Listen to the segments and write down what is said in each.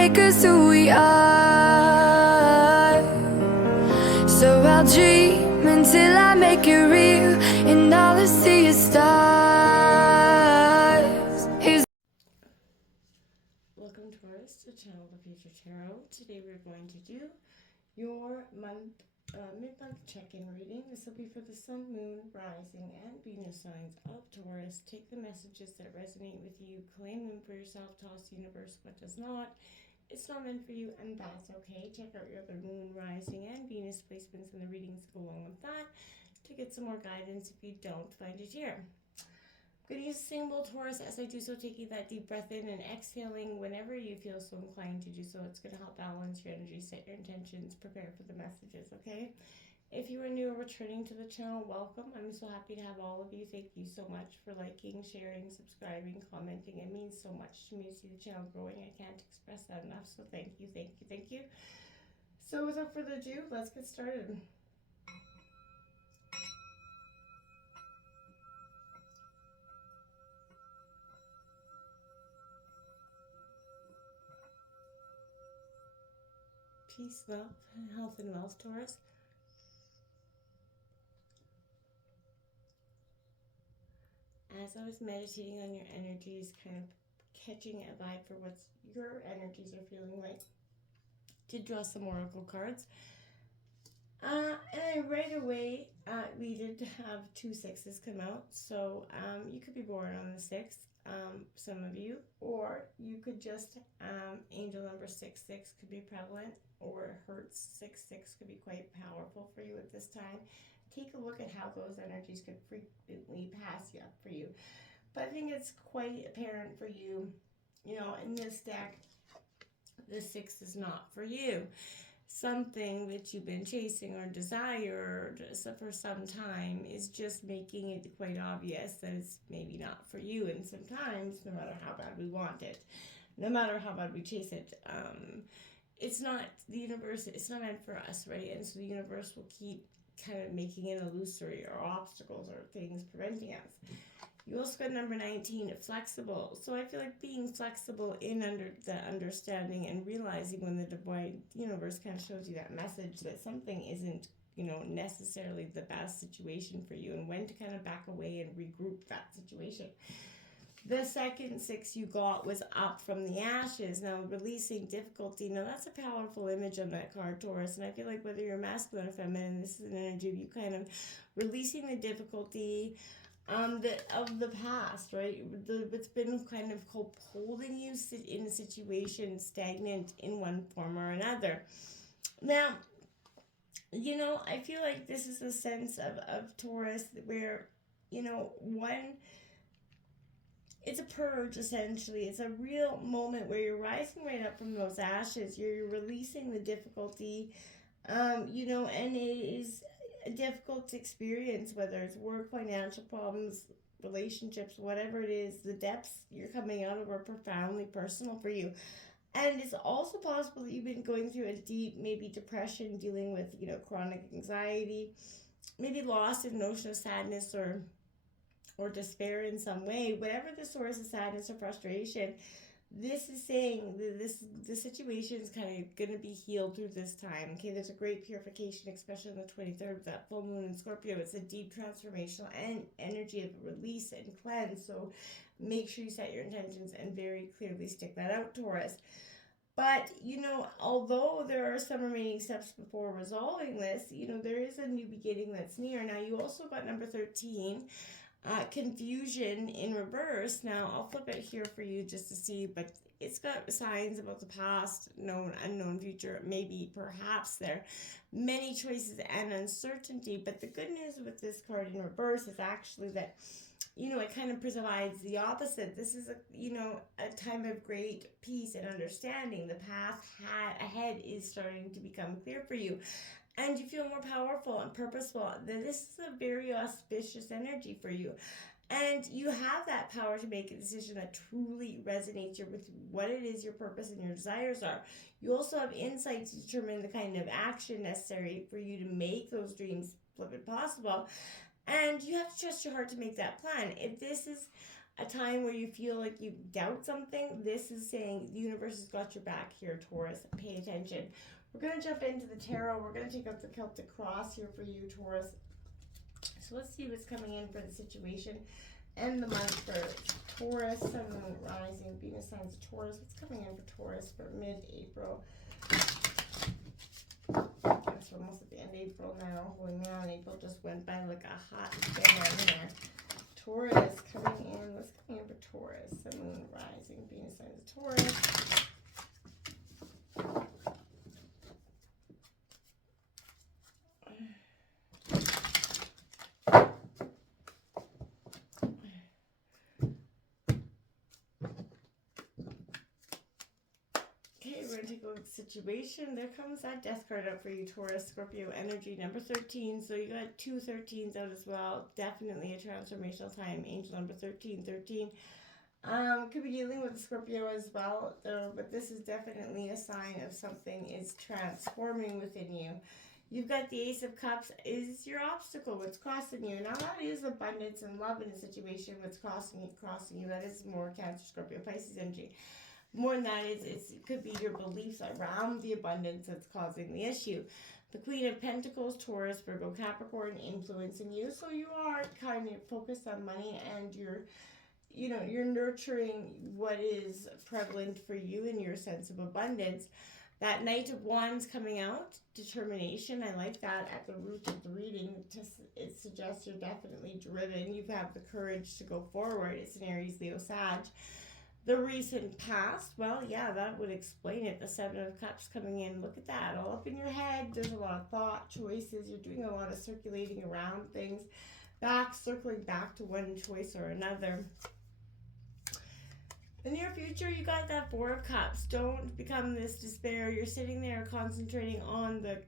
make us who we are. So I'll dream until I make it real, and all I see is stars. Welcome, Taurus, to Channel the Future Tarot. Today we're going to do your mid-month check-in reading. This will be for the Sun, Moon, Rising, and Venus signs of Taurus. Take the messages that resonate with you, claim them for yourself, toss the universe what does not. It's not meant for you, and that's okay. Check out your other Moon, Rising, and Venus placements and the readings that go along with that to get some more guidance if you don't find it here. I'm going to use the same old Taurus as I do so, taking that deep breath in and exhaling whenever you feel so inclined to do so. It's going to help balance your energy, set your intentions, prepare for the messages, okay? If you are new or returning to the channel, welcome. I'm so happy to have all of you. Thank you so much for liking, sharing, subscribing, commenting. It means so much to me to see the channel growing. I can't express that enough, so thank you, thank you, thank you. So without further ado, let's get started. Peace, love, health, and wealth, Taurus. As I was meditating on your energies, kind of catching a vibe for what your energies are feeling like, did draw some oracle cards. And right away, we did have 2 6s come out. So you could be born on the 6th, some of you, or you could just, angel number 66 could be prevalent, or Hertz 66 could be quite powerful for you at this time. Take a look at how those energies could frequently pass you up for you. But I think it's quite apparent for you, in this deck, the 6 is not for you. Something that you've been chasing or desired for some time is just making it quite obvious that it's maybe not for you. And sometimes, no matter how bad we want it, no matter how bad we chase it, it's not the universe, it's not meant for us, right? And so the universe will keep kind of making it illusory, or obstacles or things preventing us. You also got number 19, flexible. So I feel like being flexible in the understanding and realizing when the divine universe kind of shows you that message that something isn't, necessarily the best situation for you, and when to kind of back away and regroup that situation. The second 6 you got was up from the ashes. Now, releasing difficulty. Now, that's a powerful image on that card, Taurus. And I feel like whether you're masculine or feminine, this is an energy of you kind of releasing the difficulty of the past, right? It's been kind of holding you in a situation stagnant in one form or another. Now, I feel like this is a sense of Taurus where, it's a purge, essentially. It's a real moment where you're rising right up from those ashes. You're releasing the difficulty, and it is a difficult experience, whether it's work, financial problems, relationships, whatever it is. The depths you're coming out of are profoundly personal for you. And it's also possible that you've been going through a deep, maybe depression, dealing with, chronic anxiety, maybe lost in notion of sadness or despair in some way. Whatever the source of sadness or frustration, this is saying that the situation is kind of going to be healed through this time. Okay, there's a great purification, especially on the 23rd with that full moon in Scorpio. It's a deep transformational energy of release and cleanse. So make sure you set your intentions and very clearly stick that out, Taurus. But, although there are some remaining steps before resolving this, there is a new beginning that's near. Now, you also got number 13, confusion in reverse. Now, I'll flip it here for you just to see, but it's got signs about the past, known, unknown, future, maybe, perhaps there. Many choices and uncertainty, but the good news with this card in reverse is actually that, it kind of provides the opposite. This is a time of great peace and understanding. The path ahead is starting to become clear for you. And you feel more powerful and purposeful. This is a very auspicious energy for you. And you have that power to make a decision that truly resonates with what it is your purpose and your desires are. You also have insight to determine the kind of action necessary for you to make those dreams flip it possible. And you have to trust your heart to make that plan. If this is a time where you feel like you doubt something, this is saying the universe has got your back here, Taurus. Pay attention. We're going to jump into the tarot. We're going to take out the Celtic cross here for you, Taurus. So let's see what's coming in for the situation and the month for Taurus, Sun, Moon, Rising, Venus signs of Taurus. What's coming in for Taurus for mid-April? We're almost at the end of April now. Holy man, April just went by like a hot fan here. Taurus coming in. What's coming in for Taurus? Sun, Moon, Rising, Venus signs of Taurus. We're going to take a look at the situation. There comes that death card up for you, Taurus, Scorpio energy, number 13. So you got 2 13s out as well. Definitely a transformational time. Angel number 13, 13. Could be dealing with Scorpio as well, though, but this is definitely a sign of something is transforming within you. You've got the Ace of Cups is your obstacle, what's crossing you. Now that is abundance and love in a situation, what's crossing you. That is more Cancer, Scorpio, Pisces energy. More than that, it could be your beliefs around the abundance that's causing the issue. The Queen of Pentacles, Taurus, Virgo, Capricorn, influencing you. So you are kind of focused on money, and you're nurturing what is prevalent for you in your sense of abundance. That Knight of Wands coming out, determination. I like that at the root of the reading. It suggests you're definitely driven. You have the courage to go forward. It's an Aries, Leo, Sag. The recent past, well, yeah, that would explain it. The Seven of Cups coming in. Look at that. All up in your head. There's a lot of thought, choices. You're doing a lot of circulating around things. Circling back to one choice or another. In your future, you got that Four of Cups. Don't become this despair. You're sitting there concentrating on the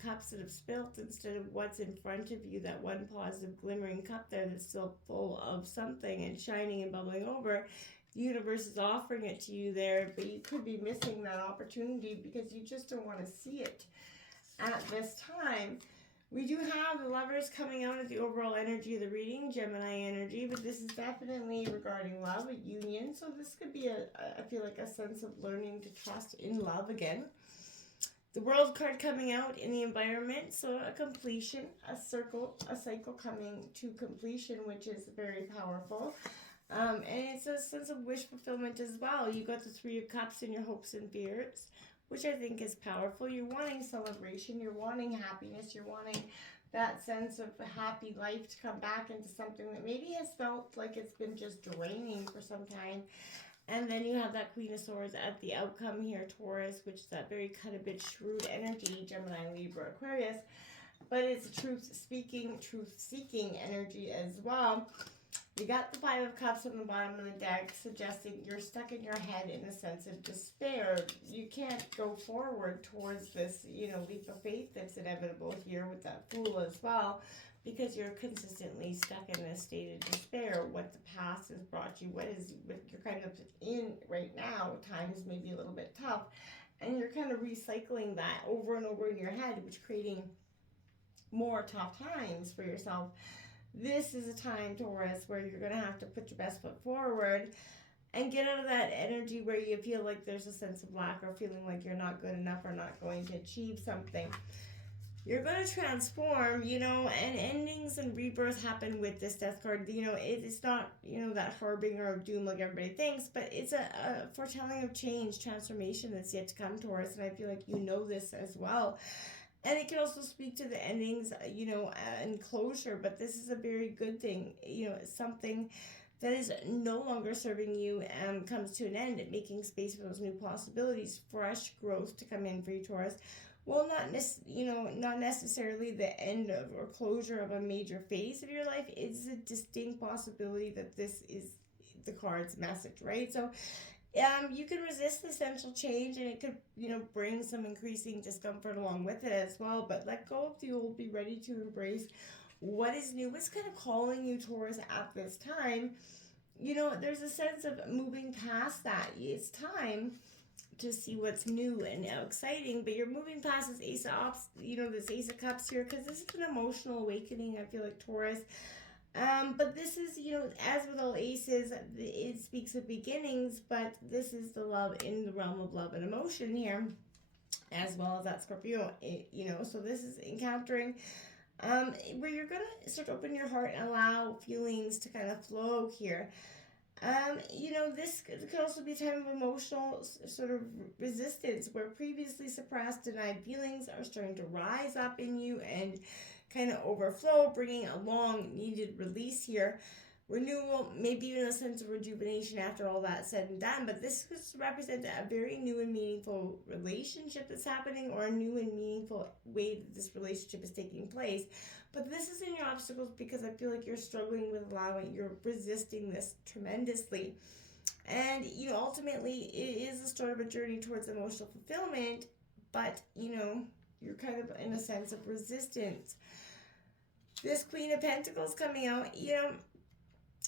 cups that have spilt instead of what's in front of you. That one positive glimmering cup there that's still full of something and shining and bubbling over. The universe is offering it to you there, but you could be missing that opportunity because you just don't want to see it at this time. We do have the Lovers coming out of the overall energy of the reading, Gemini energy, but this is definitely regarding love, a union. So this could be I feel like a sense of learning to trust in love again. The World card coming out in the environment, so a completion, a cycle coming to completion, which is very powerful. And it's a sense of wish fulfillment as well. You got the Three of Cups in your hopes and fears, which I think is powerful. You're wanting celebration. You're wanting happiness. You're wanting that sense of a happy life to come back into something that maybe has felt like it's been just draining for some time. And then you have that Queen of Swords at the outcome here, Taurus, which is that very cut a bit shrewd energy, Gemini, Libra, Aquarius. But it's a truth-speaking, truth-seeking energy as well. You got the Five of Cups on the bottom of the deck, suggesting you're stuck in your head in a sense of despair. You can't go forward towards this, leap of faith that's inevitable here with that Fool as well, because you're consistently stuck in this state of despair. What the past has brought you, what you're kind of in right now, times may be a little bit tough, and you're kind of recycling that over and over in your head, which creating more tough times for yourself. This is a time, Taurus, where you're going to have to put your best foot forward and get out of that energy where you feel like there's a sense of lack or feeling like you're not good enough or not going to achieve something. You're going to transform, and endings and rebirth happen with this death card. It's not, that harbinger of doom like everybody thinks, but it's a foretelling of change, transformation that's yet to come, Taurus, and I feel like this as well. And it can also speak to the endings, and closure, but this is a very good thing. Something that is no longer serving you comes to an end, making space for those new possibilities, fresh growth to come in for you, Taurus. Well, not necessarily the end of or closure of a major phase of your life. It's a distinct possibility that this is the card's message, right? So you can resist essential change, and it could, bring some increasing discomfort along with it as well. But let go of the old, be ready to embrace what is new. What's kind of calling you, Taurus, at this time? There's a sense of moving past that. It's time to see what's new and exciting, but you're moving past this Ace of Cups here, because this is an emotional awakening, I feel like, Taurus. But this is, as with all aces, it speaks of beginnings, but this is the love in the realm of love and emotion here, as well as that Scorpio, so this is encountering where you're going to start to open your heart and allow feelings to kind of flow here. This could also be a time of emotional sort of resistance where previously suppressed, denied feelings are starting to rise up in you and kind of overflow, bringing a long needed release here. Renewal, maybe even a sense of rejuvenation after all that said and done, but this could represent a very new and meaningful relationship that's happening, or a new and meaningful way that this relationship is taking place. But this is in your obstacles because I feel like you're struggling with you're resisting this tremendously. And, ultimately it is the start of a journey towards emotional fulfillment, but, you're kind of in a sense of resistance. This Queen of Pentacles coming out,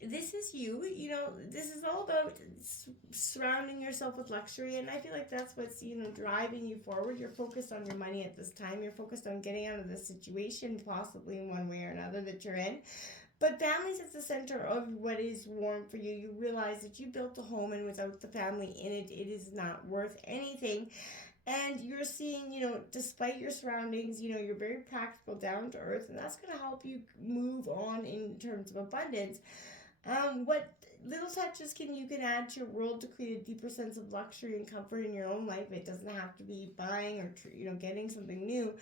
this is you, this is all about surrounding yourself with luxury, and I feel like that's what's, driving you forward. You're focused on your money at this time. You're focused on getting out of this situation, possibly in one way or another that you're in. But family's at the center of what is warm for you. You realize that you built a home, and without the family in it, it is not worth anything. And you're seeing, despite your surroundings, you're very practical, down to earth, and that's going to help you move on in terms of abundance. What little touches you can add to your world to create a deeper sense of luxury and comfort in your own life? It doesn't have to be buying or getting something new,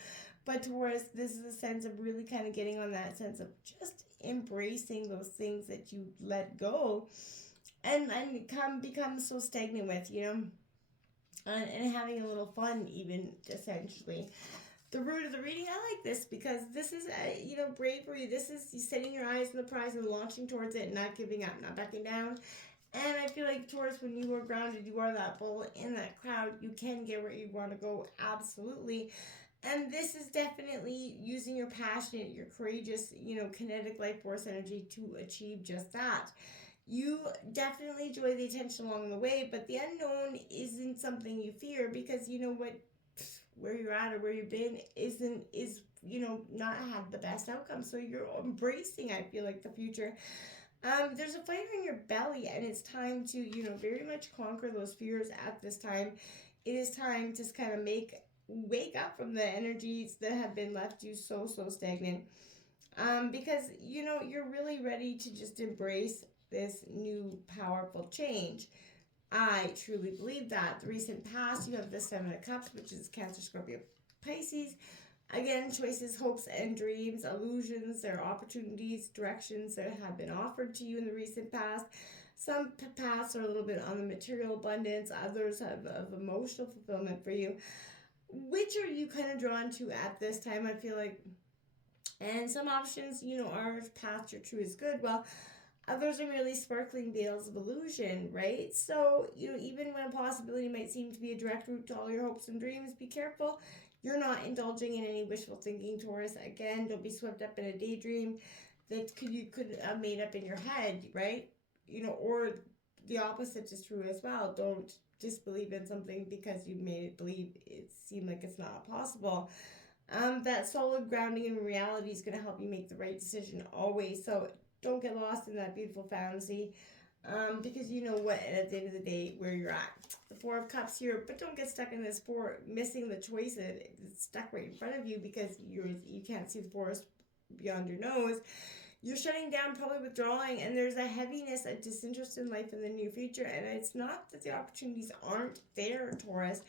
but towards this is a sense of really kind of getting on that sense of just embracing those things that you let go and become so stagnant with, and having a little fun, even, essentially. The root of the reading, I like this because this is, bravery. This is you setting your eyes on the prize and launching towards it, not giving up, not backing down. And I feel like, Taurus, when you are grounded, you are that bull in that crowd. You can get where you want to go, absolutely. And this is definitely using your passionate, your courageous, kinetic life force energy to achieve just that. You definitely enjoy the attention along the way, but the unknown isn't something you fear, because you know what, where you're at or where you've been is not had the best outcome. So you're embracing, I feel like, the future. There's a fire in your belly, and it's time to very much conquer those fears at this time. It is time to kind of wake up from the energies that have been left you so stagnant, because you're really ready to just embrace this new powerful change. I truly believe that. The recent past, you have the Seven of Cups, which is Cancer, Scorpio, Pisces. Again, choices, hopes, and dreams, illusions. There are opportunities, directions that have been offered to you in the recent past. Some paths are a little bit on the material abundance. Others have of emotional fulfillment for you. Which are you kind of drawn to at this time, I feel like? And some options, are past your true is good. Well, others are merely sparkling veils of illusion, right? So, even when a possibility might seem to be a direct route to all your hopes and dreams, be careful. You're not indulging in any wishful thinking, Taurus. Again, don't be swept up in a daydream that you could have made up in your head, right? Or the opposite is true as well. Don't disbelieve in something because you made it believe it seem like it's not possible. That solid grounding in reality is going to help you make the right decision always. So don't get lost in that beautiful fantasy, because you know what, at the end of the day, where you're at. The Four of Cups here, but don't get stuck in this four, missing the choice it's stuck right in front of you because you can't see the forest beyond your nose. You're shutting down, probably withdrawing, and there's a heaviness, a disinterest in life in the near future, and it's not that the opportunities aren't there, Taurus.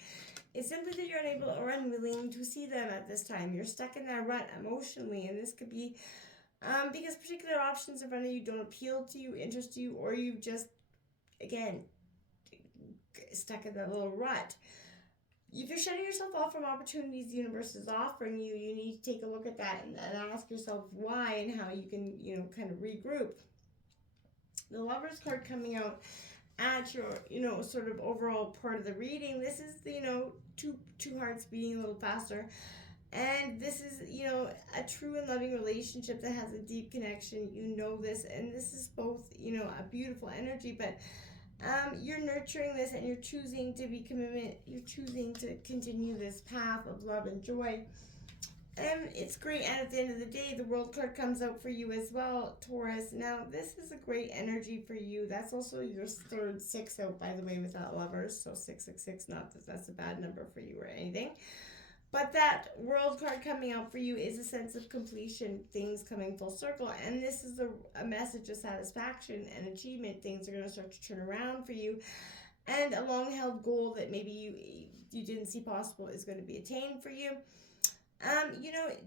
It's simply that you're unable or unwilling to see them at this time. You're stuck in that rut emotionally, and this could be because particular options in front of you don't appeal to you, interest you, or you've just, again, stuck in that little rut. If you're shutting yourself off from opportunities the universe is offering you, you need to take a look at that and ask yourself why and how you can, kind of regroup. The Lover's card coming out at your, sort of overall part of the reading. This is the, two hearts beating a little faster. And this is, a true and loving relationship that has a deep connection. You know this, and this is both, a beautiful energy, but you're nurturing this and you're choosing to be commitment. You're choosing to continue this path of love and joy. And it's great. And at the end of the day, the World card comes out for you as well, Taurus. Now, this is a great energy for you. That's also your third 6 out, by the way, with that Lovers. So 666, not that that's a bad number for you or anything. But that World card coming out for you is a sense of completion, things coming full circle. And this is a message of satisfaction and achievement. Things are going to start to turn around for you. And a long-held goal that maybe you didn't see possible is going to be attained for you.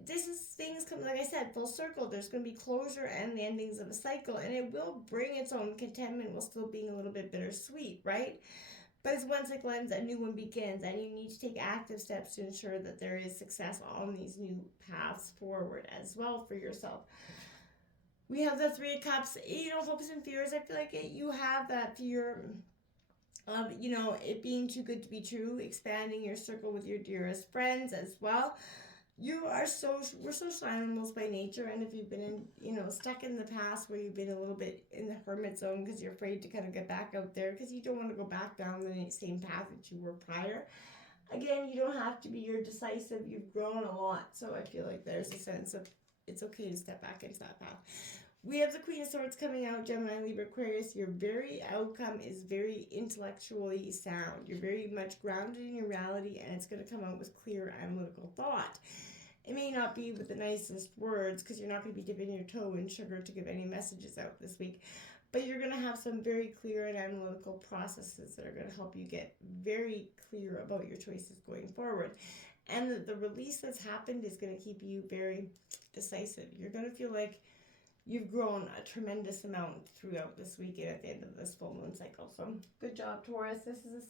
This is things come, like I said, full circle. There's going to be closure and the endings of a cycle, and it will bring its own contentment while still being a little bit bittersweet, right? But as one cycle ends, a new one begins, and you need to take active steps to ensure that there is success on these new paths forward as well for yourself. We have the 3 of Cups, hopes and fears. I feel like you have that fear of, it being too good to be true, expanding your circle with your dearest friends as well. We're social animals by nature, and if you've been stuck in the past where you've been a little bit in the hermit zone because you're afraid to kind of get back out there because you don't want to go back down the same path that you were prior. Again, you don't have to be. You're decisive. You've grown a lot, so I feel like there's a sense of it's okay to step back into that path. We have the Queen of Swords coming out, Gemini, Libra, Aquarius. Your very outcome is very intellectually sound. You're very much grounded in your reality, and it's going to come out with clear analytical thought. It may not be with the nicest words because you're not going to be dipping your toe in sugar to give any messages out this week, but you're going to have some very clear and analytical processes that are going to help you get very clear about your choices going forward. And the release that's happened is going to keep you very decisive. You're going to feel like you've grown a tremendous amount throughout this week and at the end of this full moon cycle. So good job, Taurus. This is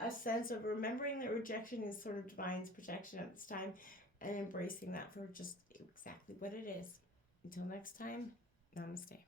a sense of remembering that rejection is sort of divine's protection at this time and embracing that for just exactly what it is. Until next time, namaste.